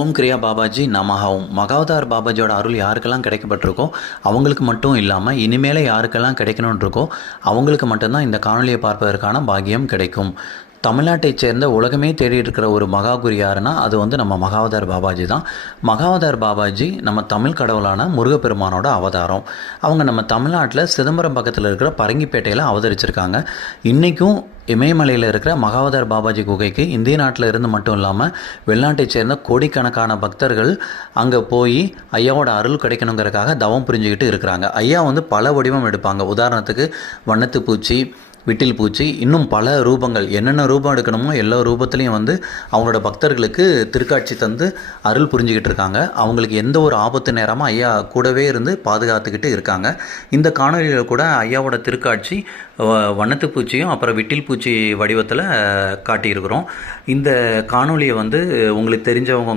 ஓம் கிரியா பாபாஜி நமஹ ஓம். மகாவதார் பாபாஜியோட அருள் யாருக்கெல்லாம் கிடைக்கப்பட்டிருக்கோ அவங்களுக்கு மட்டும் இல்லாமல் இனிமேல் யாருக்கெல்லாம் கிடைக்கணும்னு இருக்கோ அவங்களுக்கு மட்டும்தான் இந்த காணொலியை பார்ப்பதற்கான பாக்கியம் கிடைக்கும். தமிழ்நாட்டைச் சேர்ந்த உலகமே தேடி இருக்கிற ஒரு மகாகுரு யாருன்னா அது நம்ம மகாவதார் பாபாஜி தான். மகாவதார் பாபாஜி நம்ம தமிழ் கடவுளான முருகப்பெருமானோட அவதாரம். அவங்க நம்ம தமிழ்நாட்டில் சிதம்பரம் பக்கத்தில் இருக்கிற பரங்கிப்பேட்டையில் அவதரிச்சிருக்காங்க. இன்றைக்கும் இமயமலையில் இருக்கிற மகாவதார் பாபாஜி குகைக்கு இந்திய நாட்டில் இருந்து மட்டும் இல்லாமல் வெளிநாட்டைச் சேர்ந்த கோடிக்கணக்கான பக்தர்கள் அங்கே போய் ஐயாவோட அருள் கிடைக்கணுங்கிறதுக்காக தவம் புரிஞ்சுக்கிட்டு இருக்கிறாங்க. ஐயா பல வடிவம் எடுப்பாங்க. உதாரணத்துக்கு வண்ணத்து பூச்சி, விட்டில் பூச்சி, இன்னும் பல ரூபங்கள், என்னென்ன ரூபம் எடுக்கணுமோ எல்லா ரூபத்துலேயும் அவங்களோட பக்தர்களுக்கு திருக்காட்சி தந்து அருள் புரிஞ்சுக்கிட்டு இருக்காங்க. அவங்களுக்கு எந்த ஒரு ஆபத்து நேரமாக ஐயா கூடவே இருந்து பாதுகாத்துக்கிட்டு இருக்காங்க. இந்த காணொலியில் கூட ஐயாவோட திருக்காட்சி வண்ணத்து பூச்சியும் அப்புறம் விட்டில் பூச்சி வடிவத்தில் காட்டியிருக்கிறோம். இந்த காணொலியை உங்களுக்கு தெரிஞ்சவங்க